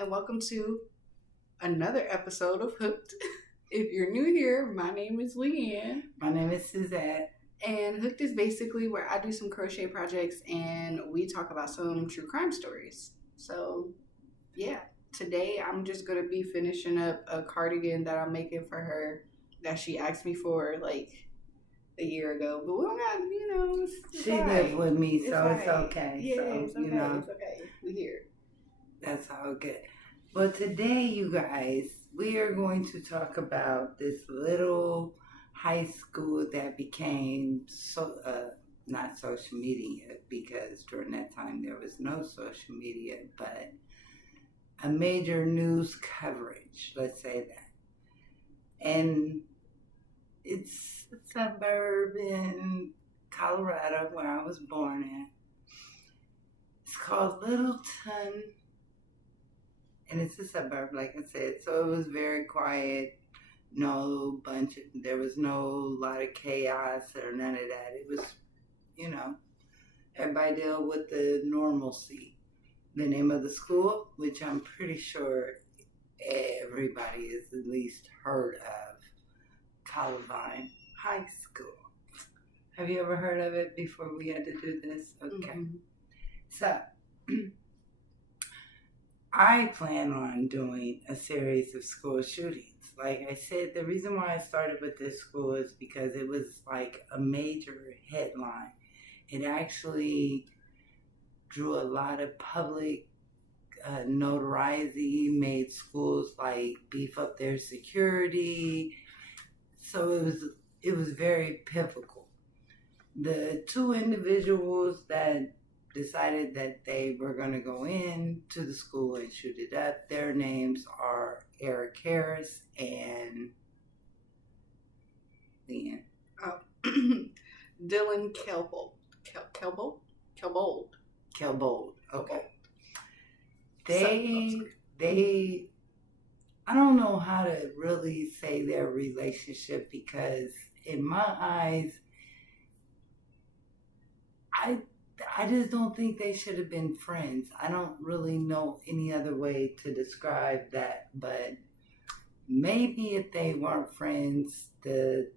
and welcome to another episode of Hooked. If you're new here, my name is Leanne. My name is Suzette. And Hooked is basically where I do some crochet projects and we talk about some true crime stories. So, yeah, today I'm just going to be finishing up a cardigan that I'm making for her that she asked me for like a year ago. But we don't got, it's She fine. lived with me, so It's it's fine. okay. Yeah, so, it's okay. It's okay. We here. That's all good. But today, you guys, we are going to talk about this little high school that became not social media, because during that time there was no social media, but a major news coverage, let's say that. And it's a suburb in Colorado where I was born at. It's called Littleton. And it's a suburb, like I said, so it was very quiet. There was no lot of chaos or none of that. It was, everybody dealt with the normalcy. The name of the school, which I'm pretty sure everybody has at least heard of, Columbine High School. Have you ever heard of it before we had to do this? Okay. Mm-hmm. So, I plan on doing a series of school shootings. Like I said, the reason why I started with this school is because it was like a major headline. It actually drew a lot of public notoriety, made schools like beef up their security. So it was very pivotal. The two individuals that decided that they were going to go in to the school and shoot it up. Their names are Eric Harris and Leanne. Dylan Kelbold. Kelbold. Okay. They I don't know how to really say their relationship, because in my eyes, I just don't think they should have been friends. I don't really know any other way to describe that, but maybe if they weren't friends, the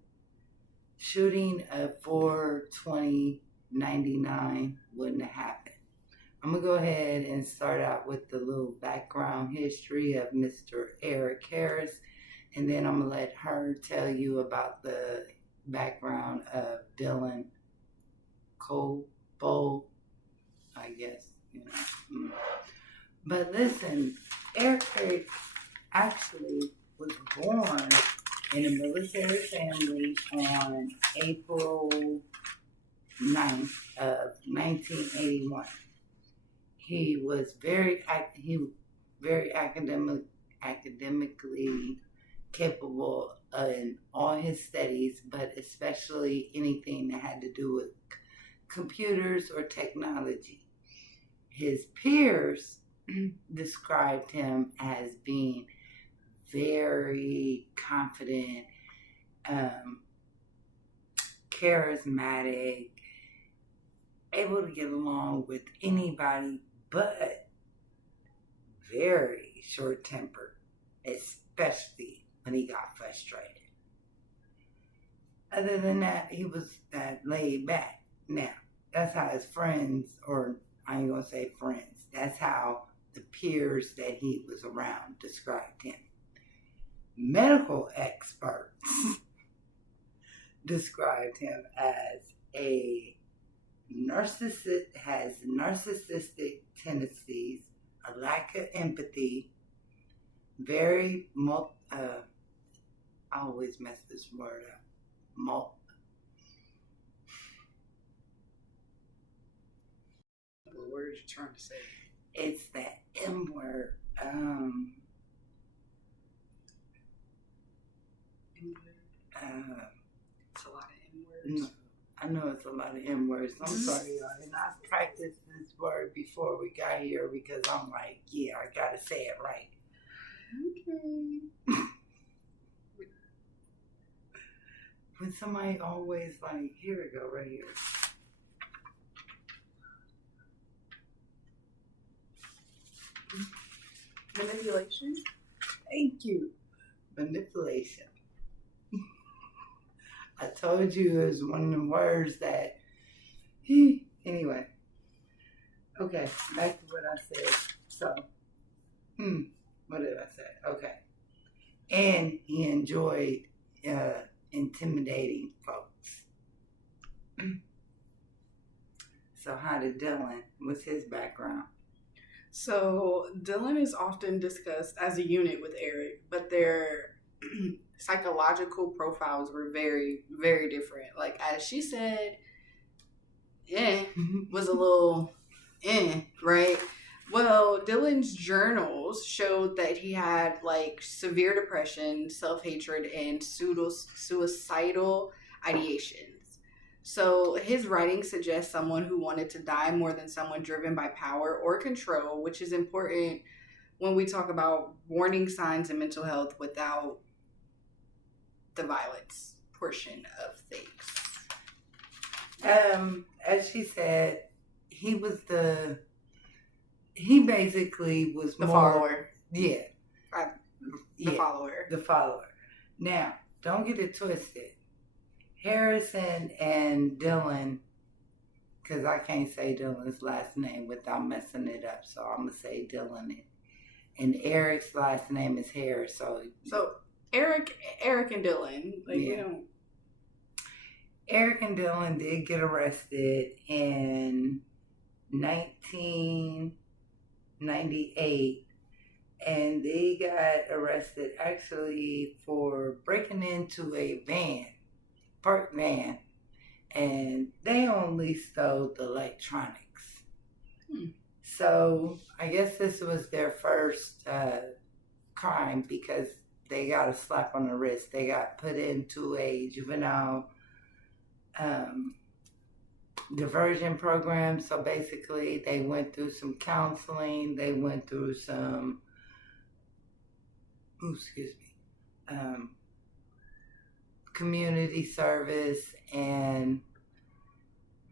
shooting of 4/20/99 wouldn't have happened. I'm going to go ahead and start out with the little background history of Mr. Eric Harris, and then I'm going to let her tell you about the background of Dylan Kelbold, I guess, But listen, Eric Harris actually was born in a military family on April 9th of 1981. He was very academically capable in all his studies, but especially anything that had to do with computers or technology. His peers described him as being very confident, charismatic, able to get along with anybody, but very short-tempered, especially when he got frustrated. Other than that, he was that laid back. Now, that's how his friends, or I ain't gonna say friends, that's how the peers that he was around described him. Medical experts described him as has narcissistic tendencies, a lack of empathy, very I always mess this word up. What word are you trying to say? It's that M word. It's a lot of M words. No, I know it's a lot of M words. I'm sorry, y'all. And I practiced this word before we got here because I'm like, yeah, I gotta say it right. Okay. When somebody always like, here we go, right here. Manipulation? Thank you. Manipulation. I told you it was one of the words that anyway. Okay, back to what I said. So, what did I say? Okay. And he enjoyed intimidating folks. So how did Dylan? What's his background? So Dylan is often discussed as a unit with Eric, but their psychological profiles were very, very different. Like as she said, was a little right? Well, Dylan's journals showed that he had like severe depression, self-hatred, and suicidal ideations. So his writing suggests someone who wanted to die more than someone driven by power or control, which is important when we talk about warning signs in mental health without the violence portion of things. As she said, he basically was The more, follower. Yeah. The follower. The follower. Now, don't get it twisted. Harrison and Dylan, because I can't say Dylan's last name without messing it up, so I'm going to say Dylan. And Eric's last name is Harris, so Eric and Dylan, like we don't. Eric and Dylan did get arrested in 1998, and they got arrested actually for breaking into a parked van, and they only stole the electronics. So I guess this was their first crime because they got a slap on the wrist. They got put into a juvenile diversion program. So basically they went through some counseling, they went through some community service, and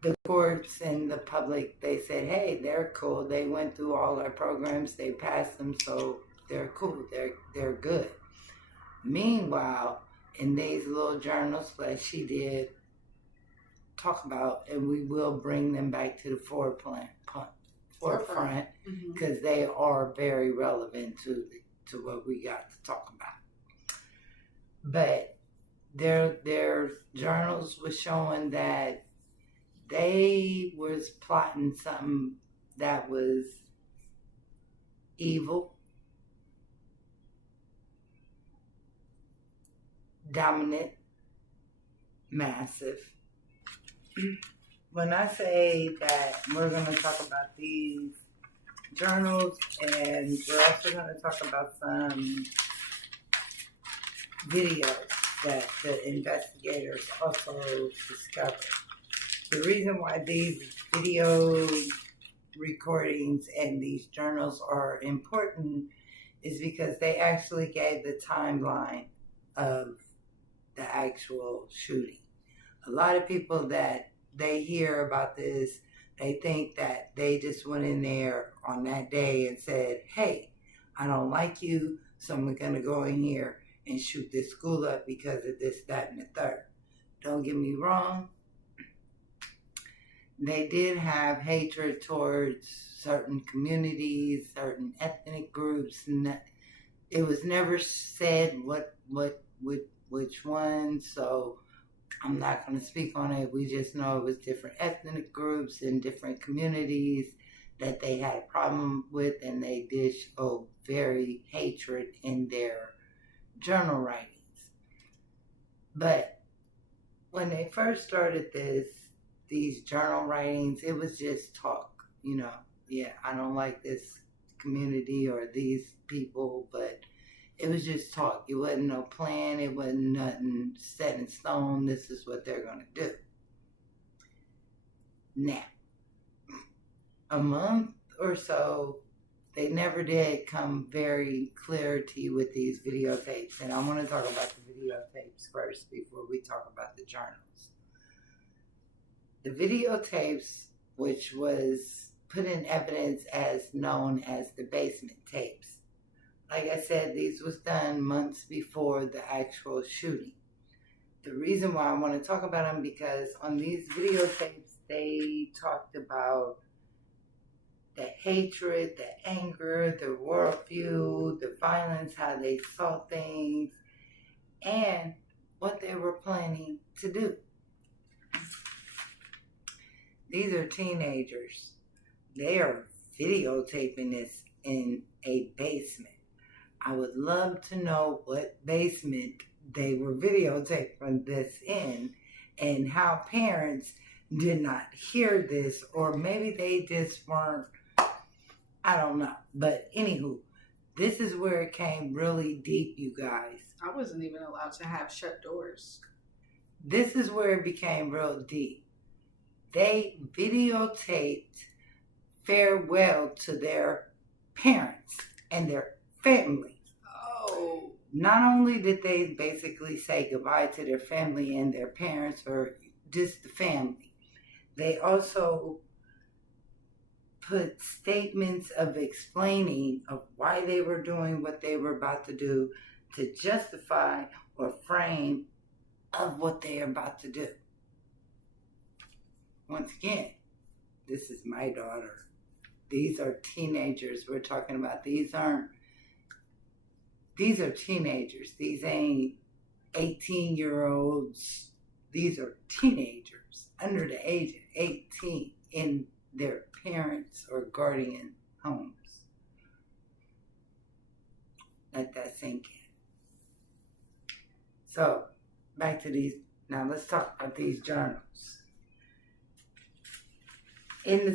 the courts and the public, they said, hey, they're cool, they went through all our programs, they passed them, so they're cool, they're good. Meanwhile, in these little journals that she did talk about, and we will bring them back to the forefront because they are very relevant to what we got to talk about. But their journals were showing that they was plotting something that was evil, dominant, massive. When I say that we're going to talk about these journals, and we're also going to talk about some videos that the investigators also discovered. The reason why these video recordings and these journals are important is because they actually gave the timeline of the actual shooting. A lot of people that they hear about this, they think that they just went in there on that day and said, hey, I don't like you, so I'm going to go in here and shoot this school up because of this, that, and the third. Don't get me wrong. They did have hatred towards certain communities, certain ethnic groups, and it was never said which one, so I'm not going to speak on it. We just know it was different ethnic groups and different communities that they had a problem with, and they did show very hatred in their journal writings. But when they first started these journal writings, it was just talk, I don't like this community or these people, but it was just talk. It wasn't no plan. It wasn't nothing set in stone. This is what they're going to do. Now, a month or so, they never did come very clarity with these videotapes. And I want to talk about the videotapes first before we talk about the journals. The videotapes, which was put in evidence as known as the basement tapes, like I said, these was done months before the actual shooting. The reason why I want to talk about them because on these videotapes they talked about the hatred, the anger, the worldview, the violence, how they saw things, and what they were planning to do. These are teenagers. They are videotaping this in a basement. I would love to know what basement they were videotaping this in and how parents did not hear this, or maybe they just weren't, I don't know. But anywho, this is where it came really deep, you guys. I wasn't even allowed to have shut doors. This is where it became real deep. They videotaped farewell to their parents and their family. Oh. Not only did they basically say goodbye to their family and their parents, or just the family, they also put statements of explaining of why they were doing what they were about to do to justify or frame of what they are about to do. Once again, this is my daughter. These are teenagers we're talking about. These are teenagers. These ain't 18-year-olds. These are teenagers under the age of 18 in their parents' or guardian homes. Let that sink in. So, back to these. Now let's talk about these journals. In the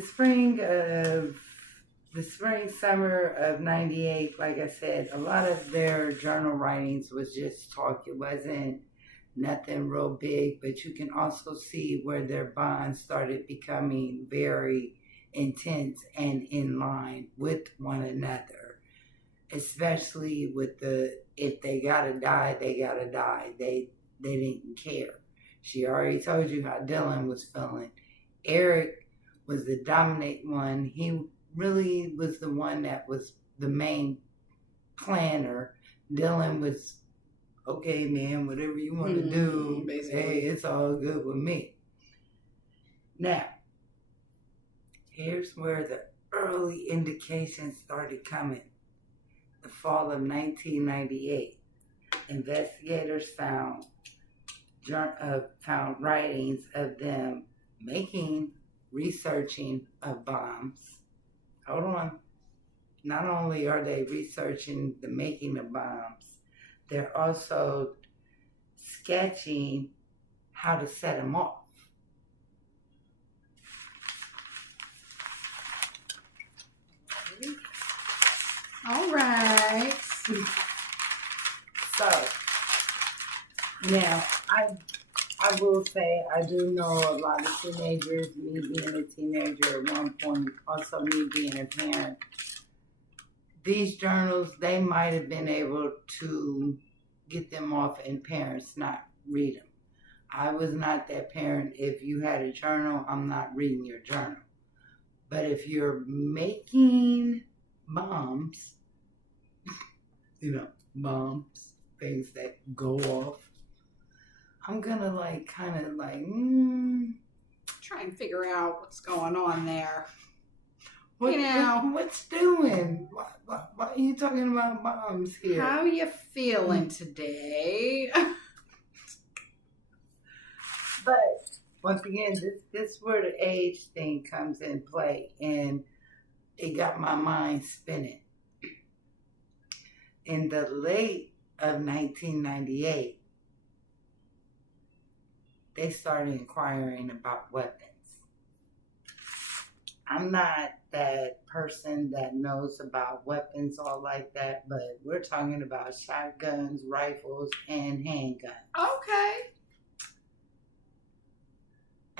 summer of 98, like I said, a lot of their journal writings was just talk. It wasn't nothing real big, but you can also see where their bonds started becoming very intense and in line with one another, especially with the, if they gotta die, they gotta die. They didn't care. She already told you how Dylan was feeling. Eric was the dominant one. He really was the one that was the main planner. Dylan was, okay, man, whatever you want to do, basically. Hey, it's all good with me. Now, here's where the early indications started coming. The fall of 1998, investigators found writings of them researching of bombs. Hold on. Not only are they researching the making of bombs, they're also sketching how to set them off. All right. So, now, I will say I do know a lot of teenagers, me being a teenager at one point, also me being a parent. These journals, they might have been able to get them off and parents not read them. I was not that parent. If you had a journal, I'm not reading your journal. But if you're making bombs, bombs, things that go off, I'm gonna try and figure out what's going on there. What's doing? Why are you talking about bombs here? How you feeling today? But once again, this is where the age thing comes in play, and it got my mind spinning. In the late of 1998, they started inquiring about weapons. I'm not that person that knows about weapons all like that, but we're talking about shotguns, rifles, and handguns. Okay.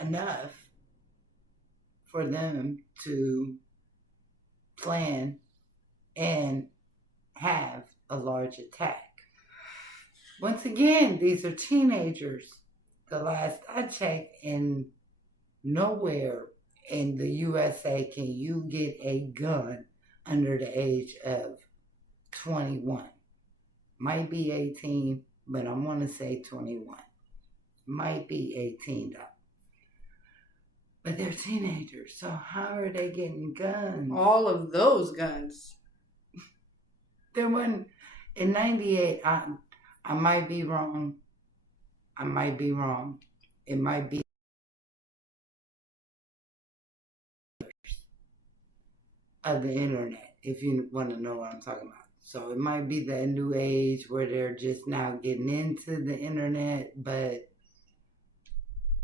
Enough for them to plan and have a large attack. Once again, these are teenagers. The last I checked, in nowhere in the USA can you get a gun under the age of 21. Might be 18, but I want to say 21. Might be 18 though. But they're teenagers, so how are they getting guns? All of those guns. There wasn't, in 98, I might be wrong. I might be wrong. It might be of the internet, if you want to know what I'm talking about. So it might be that new age where they're just now getting into the internet, but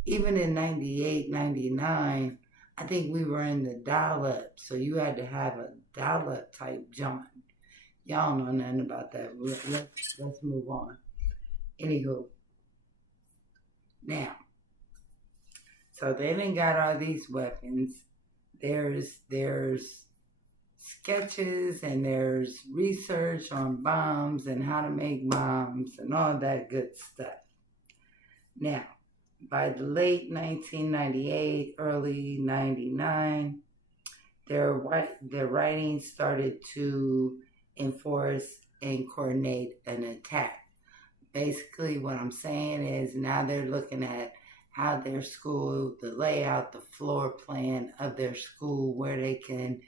even in 98, 99, I think we were in the dial-up, so you had to have a dial-up type John. Y'all know nothing about that. Let's move on. Anywho, now, so they done got all these weapons. There's sketches and there's research on bombs and how to make bombs and all that good stuff. Now, by the late 1998, early 99, their writing started to enforce and coordinate an attack. Basically, what I'm saying is now they're looking at how their school, the layout, the floor plan of their school, where they can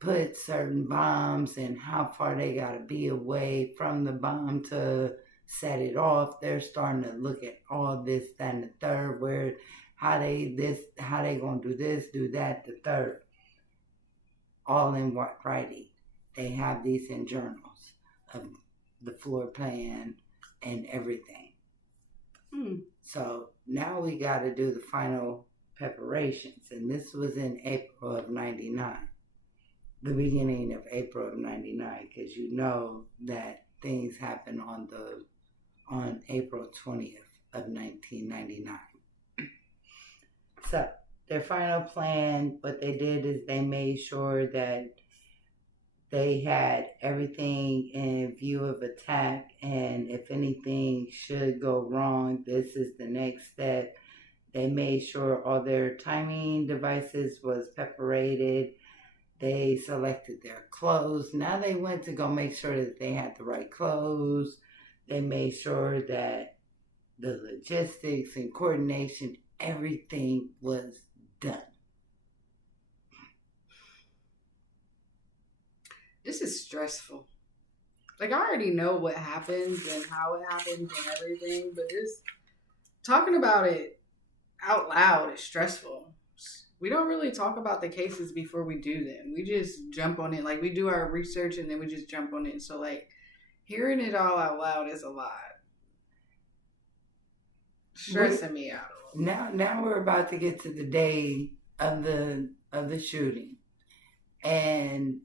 put certain bombs and how far they got to be away from the bomb to set it off. They're starting to look at all this, that, and the third, where how they gonna do this, do that, the third. All in writing. They have these in journals of the floor plan and everything. So now we got to do the final preparations, and this was in April of 99. The beginning of April of 99, because you know that things happened on April 20th of 1999. So their final plan, what they did is they made sure that they had everything in view of attack, and if anything should go wrong, this is the next step. They made sure all their timing devices was preparated. They selected their clothes. Now they went to go make sure that they had the right clothes. They made sure that the logistics and coordination, everything was done. This is stressful. Like, I already know what happens and how it happens and everything, but just talking about it out loud is stressful. We don't really talk about the cases before we do them. We just jump on it. Like, we do our research and then we just jump on it. So, like, hearing it all out loud is a lot. Stressing me out. Now we're about to get to the day of the shooting. And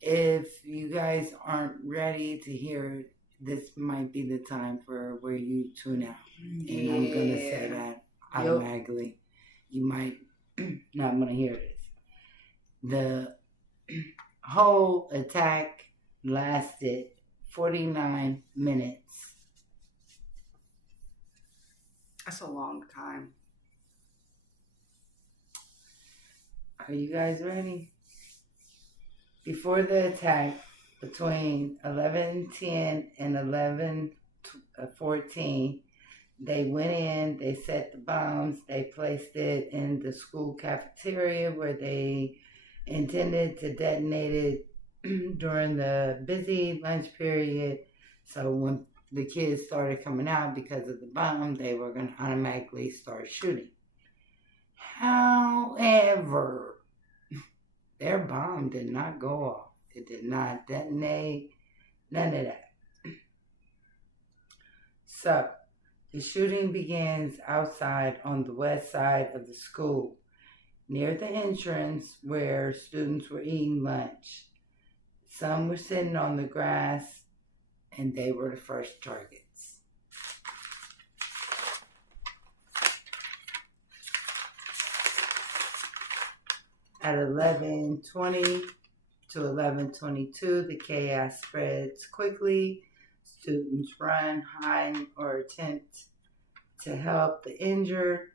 if you guys aren't ready to hear it, this might be the time for where you tune out. Yeah. And I'm going to say that automatically. You might not want to hear this. The whole attack lasted 49 minutes. That's a long time. Are you guys ready? Before the attack, between 11:10 and 11:14, they went in, they set the bombs, they placed it in the school cafeteria where they intended to detonate it during the busy lunch period. So when the kids started coming out because of the bomb, they were going to automatically start shooting. However, their bomb did not go off. It did not detonate, none of that. So, the shooting begins outside on the west side of the school, near the entrance where students were eating lunch. Some were sitting on the grass, and they were the first targets. At 11:20 to 11:22, the chaos spreads quickly. Students run, hide, or attempt to help the injured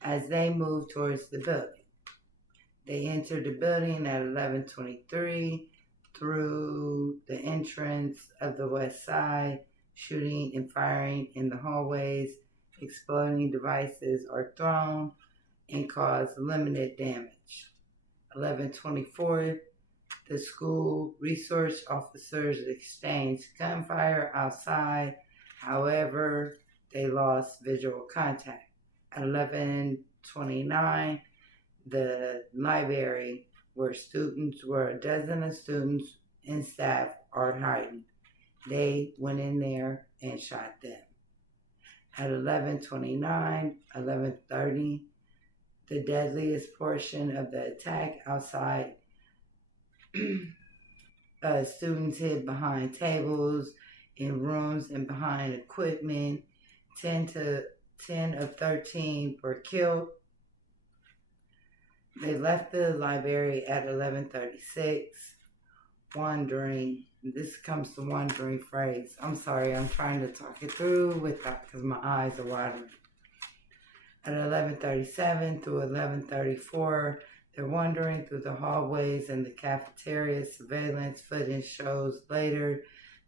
as they move towards the building. They enter the building at 11:23. through the entrance of the west side, shooting and firing in the hallways. Exploding devices are thrown and cause limited damage. 11:24, the school resource officers exchanged gunfire outside. However, they lost visual contact. At 11:29, the library where a dozen of students and staff are hiding. They went in there and shot them. At 11:29, 11:30, the deadliest portion of the attack outside, students hid behind tables, in rooms, and behind equipment. 10 of 13 were killed. They left the library at 11:36, wandering. This comes to wandering phrase. I'm sorry, I'm trying to talk it through without, because my eyes are watering. At 11:37 through 11:34, they're wandering through the hallways and the cafeteria. Surveillance footage shows later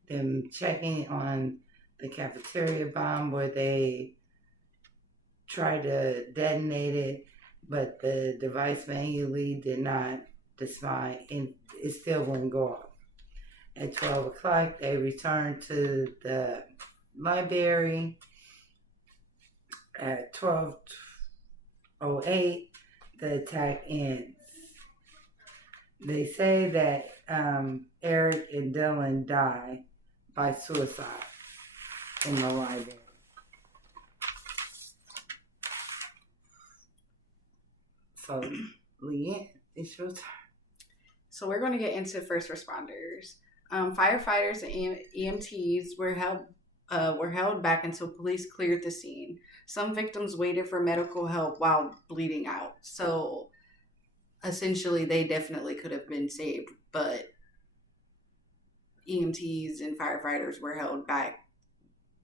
them checking on the cafeteria bomb where they tried to detonate it, but the device manually did not despite, and it still wouldn't go off. At 12 o'clock, they returned to the library. At 12:08, the attack ends. They say that Eric and Dylan die by suicide in the library. So, Leanne, it's your turn. So we're going to get into first responders. Firefighters and EMTs were held back until police cleared the scene. Some victims waited for medical help while bleeding out. So essentially, they definitely could have been saved, but EMTs and firefighters were held back.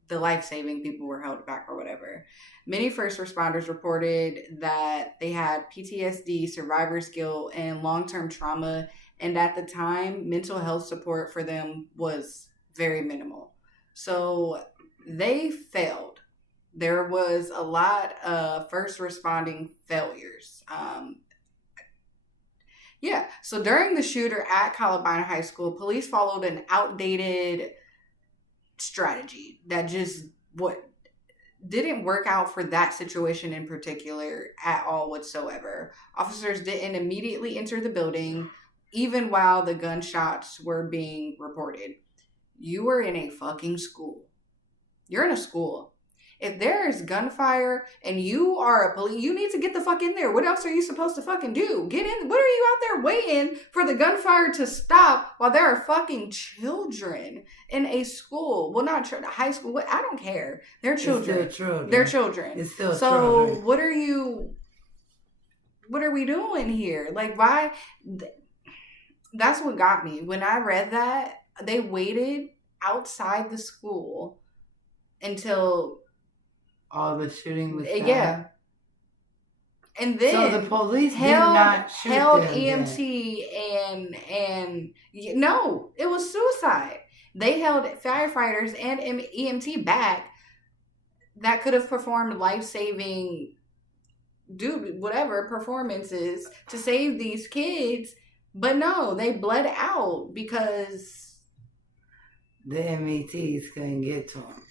The life-saving people were held back or whatever. Many first responders reported that they had PTSD, survivor's guilt, and long-term trauma. And at the time, mental health support for them was very minimal. So they failed. There was a lot of first responding failures. So during the shooter at Columbine High School, police followed an outdated strategy that just didn't work out for that situation in particular at all whatsoever. Officers didn't immediately enter the building, even while the gunshots were being reported. You were in a fucking school. You're in a school. If there is gunfire and you are a police, you need to get the fuck in there. What else are you supposed to fucking do? Get in. What are you out there waiting for the gunfire to stop while there are fucking children in a school? Well, not high school. I don't care. They're children. It's still children. They're children. It's still so children. What are we doing here? Like, why? That's what got me. When I read that, they waited outside the school until all the shooting was done. Yeah. And then so the police did not shoot held them EMT and no, it was suicide. They held firefighters and EMT back that could have performed life-saving performances to save these kids, but no, they bled out because the METs couldn't get to them.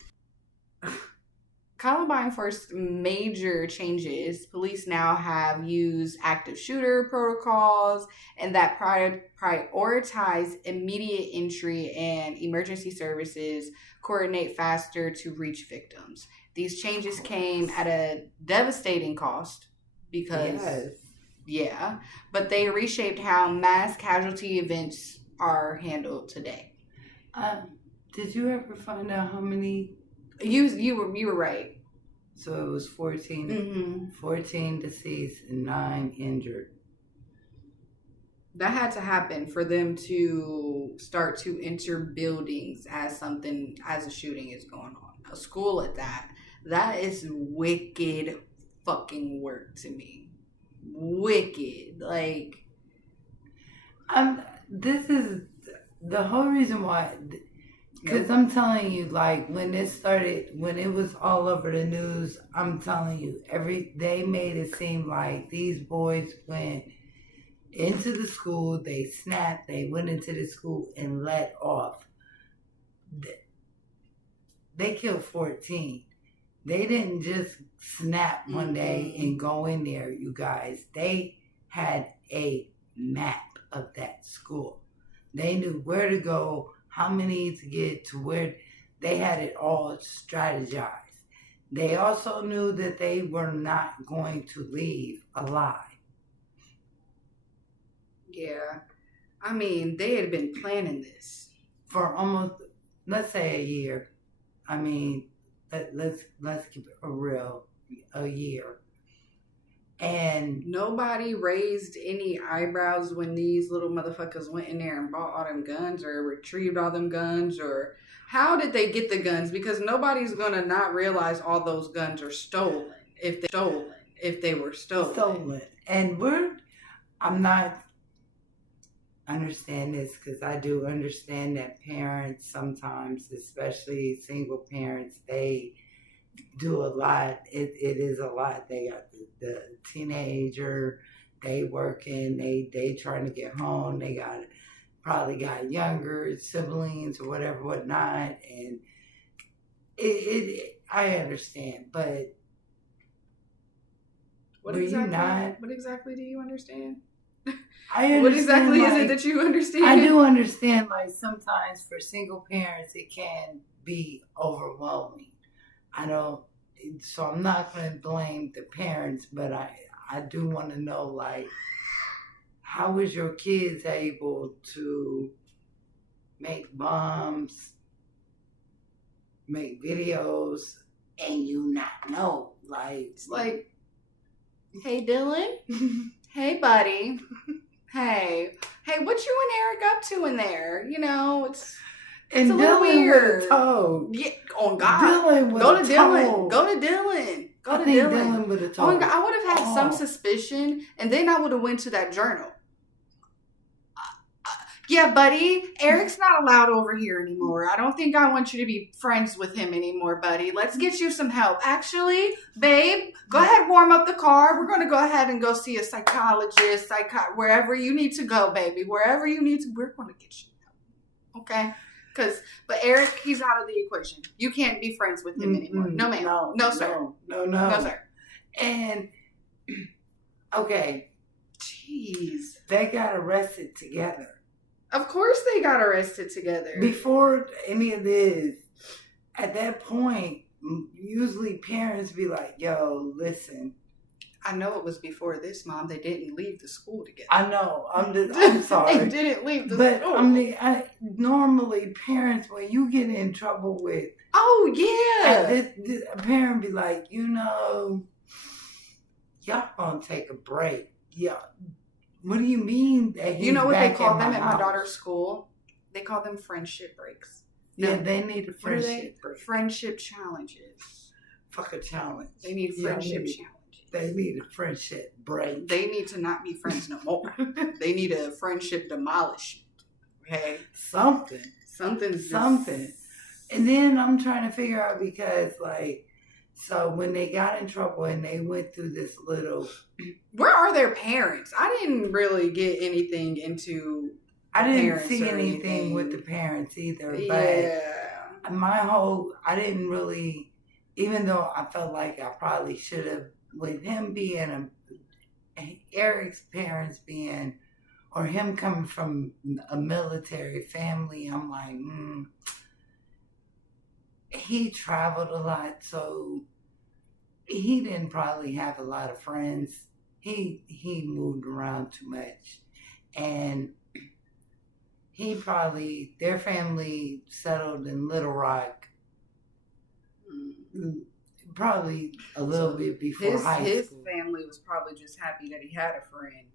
Columbine first major changes. Police now have used active shooter protocols and that prioritize immediate entry and emergency services, coordinate faster to reach victims. These changes came at a devastating cost because, but they reshaped how mass casualty events are handled today. Did you ever find out how many? You were right. So it was 14, Mm-hmm. 14 deceased and 9 injured. That had to happen for them to start to enter buildings as a shooting is going on. A school at that. That is wicked fucking work to me. Wicked. Like, this is the whole reason why, because I'm telling you, like when it started, when it was all over the news, I'm telling you, they made it seem like these boys went into the school, they snapped, they went into the school and let off. They killed 14. They didn't just snap one day and go in there, you guys. They had a map of that school. They knew where to go, how many to get to where. They had it all strategized. They also knew that they were not going to leave alive. Yeah. I mean, they had been planning this For almost, let's say a year. I mean, let's keep it a year. And nobody raised any eyebrows when these little motherfuckers went in there and bought all them guns or retrieved all them guns, or how did they get the guns? Because nobody's gonna not realize all those guns are stolen if they were stolen. And I'm not understand this, because I do understand that parents sometimes, especially single parents, they do a lot. It is a lot. They got the teenager, they working, they trying to get home, they probably got younger siblings or whatnot, and I understand, but What exactly do you understand? I understand. What exactly is it that you understand? I do understand, like sometimes for single parents it can be overwhelming. So I'm not going to blame the parents, but I do want to know, like, how is your kids able to make bombs, make videos, and you not know? Like, it's like, hey, Dylan. Hey, buddy. Hey, what you and Eric up to in there? You know, it's a little weird. With a toad. Yeah, on God. Dylan with Go a to Dylan. toad. Go to Dylan. Go to I think Dylan. Dylan with a toad. Oh, God. I would have had some suspicion, and then I would have went to that journal. Yeah, buddy, Eric's not allowed over here anymore. I don't think I want you to be friends with him anymore, buddy. Let's get you some help. Actually, babe, go ahead, warm up the car. We're going to go ahead and go see a psychologist, wherever you need to go, baby. Wherever you need to, we're going to get you help. Okay? But Eric, he's out of the equation. You can't be friends with him anymore. No, ma'am. No, sir. No, sir. And, okay. Jeez. They got arrested together. Of course they got arrested together. Before any of this, at that point, usually parents be like, yo, listen. I know it was before this, Mom. They didn't leave the school together. I know. I'm sorry. They didn't leave the school. Normally parents, when you get in trouble with... Oh, yeah. A parent be like, y'all gonna take a break. Yeah. What do you mean that he's You know what they call them at house? my daughter's school? They call them friendship breaks. Yeah, they need a friendship break. Friendship challenges. Fuck a challenge. They need friendship challenges. They need a friendship break. They need to not be friends no more. They need a friendship demolishment. Okay? Something. And then I'm trying to figure out, because, like, so when they got in trouble and they went through this little... Where are their parents? I didn't really get anything into... I didn't see anything with the parents either. Yeah. But I didn't really... Even though I felt like I probably should have... With him being Eric's parents being... Or him coming from a military family, I'm like, he traveled a lot, so he didn't probably have a lot of friends. He moved around too much, and their family settled in Little Rock, probably a little bit before high school. His family was probably just happy that he had a friend.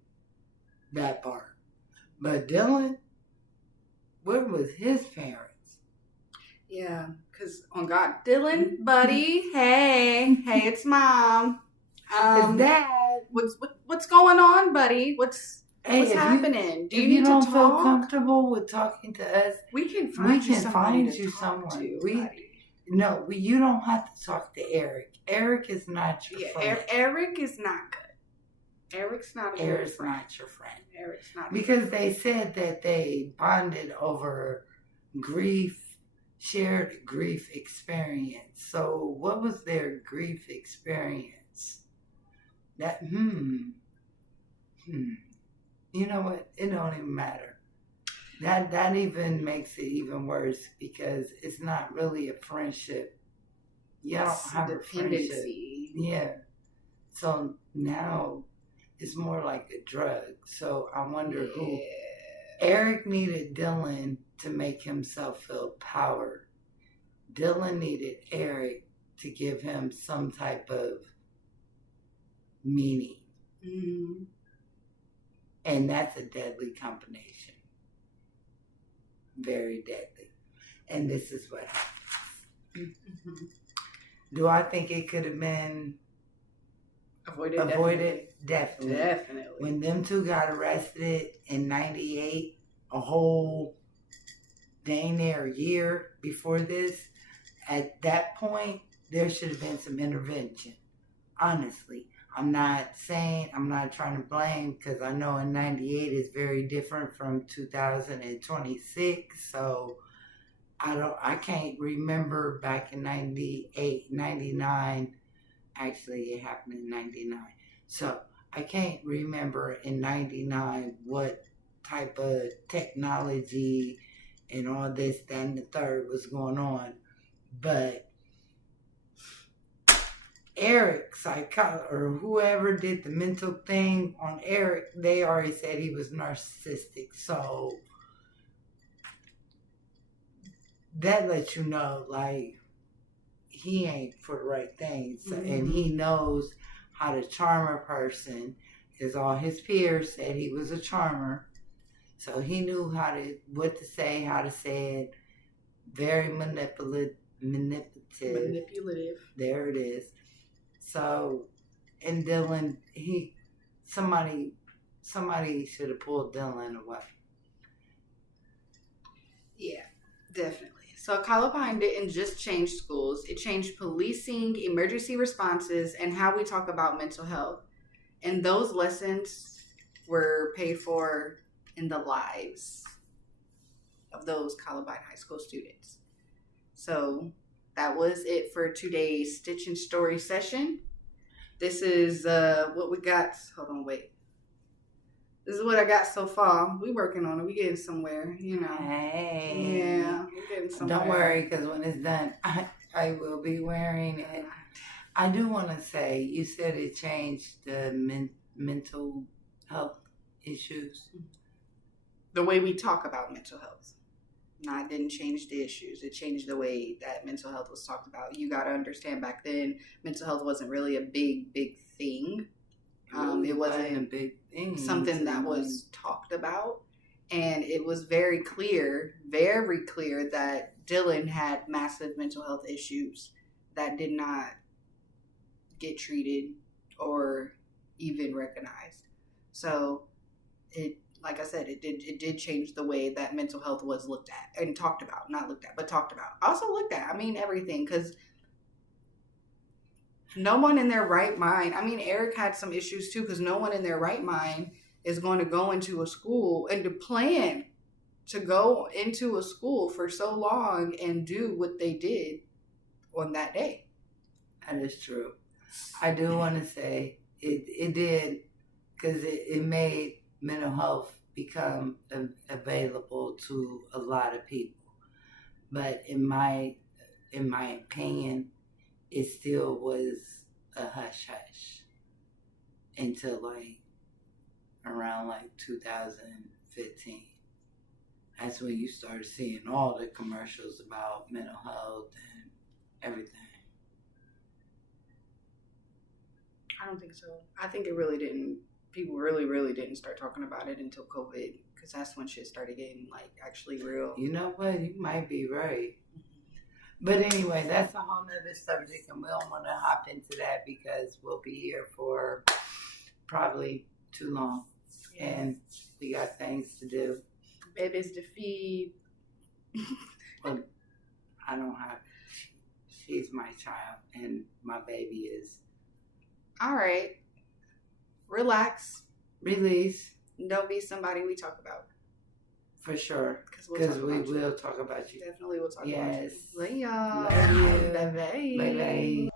That part. But Dylan, where was his parents? Yeah, because on God, Dylan, buddy, hey, it's Mom. It's Dad. What's going on, buddy? Hey, What's happening? Do you if you need don't to feel talk? comfortable with talking to us, We can we find you can somebody find to you talk someone. to. You don't have to talk to Eric. Eric is not your friend. Eric is not good. Eric's not a good Eric's friend. not your friend. Eric's not. Because they said that they bonded over shared grief experience. So what was their grief experience? That You know what? It don't even matter. That even makes it even worse because it's not really a friendship. You don't have a friendship. Yeah. So now it's more like a drug. So I wonder who. Eric needed Dylan to make himself feel power. Dylan needed Eric to give him some type of meaning. Mm-hmm. And that's a deadly combination. Very deadly. And this is what happens. Mm-hmm. Do I think it could have been avoided? Definitely. When them two got arrested in 98, a whole dang near year before this, at that point, there should have been some intervention. Honestly. I'm not trying to blame because I know in 98 is very different from 2026. So I can't remember back in 98, 99. Actually, it happened in 99. So I can't remember in 99 what type of technology and all this, that, and the third was going on. But Eric, or whoever did the mental thing on Eric, they already said he was narcissistic. So that lets you know, like, he ain't for the right things. Mm-hmm. And he knows how to charm a person, because all his peers said he was a charmer. So he knew what to say, how to say it. Very manipulative. There it is. So, and Dylan, somebody should have pulled Dylan away. Yeah, definitely. So Columbine didn't just change schools. It changed policing, emergency responses, and how we talk about mental health. And those lessons were paid for in the lives of those Columbine High School students. So that was it for today's Stitch and Story session. This is what we got. Hold on, wait. This is what I got so far. We working on it. We getting somewhere, you know. Hey. Yeah, we're getting somewhere. Don't worry, because when it's done, I will be wearing it. I do want to say, you said it changed the mental health issues. The way we talk about mental health. No, it didn't change the issues. It changed the way that mental health was talked about. You got to understand, back then, mental health wasn't really a big thing. It wasn't a big thing. Something that was talked about. And it was very clear that Dylan had massive mental health issues that did not get treated or even recognized. So it, like I said, it did change the way that mental health was looked at and talked about. Not looked at, but talked about. Also looked at. I mean, everything. Because no one in their right mind. I mean, Eric had some issues too, because no one in their right mind is going to go into a school and to plan to go into a school for so long and do what they did on that day. That is true. I do want to say it did, because it made mental health become available to a lot of people. But in my opinion, it still was a hush until around 2015. That's when you started seeing all the commercials about mental health and everything. I don't think so. I think it really didn't. People really didn't start talking about it until COVID, because that's when shit started getting actually real. You know what? You might be right. But anyway, that's a whole nother subject, and we don't want to hop into that because we'll be here for probably too long. and we got things to do. Babies to feed. Well, I don't have. She's my child, and my baby is. All right. Relax. Release. Don't be somebody we talk about. For sure. Because We will talk about you. Definitely will talk about you. Yes. Love y'all. Love you. Bye-bye. Bye bye.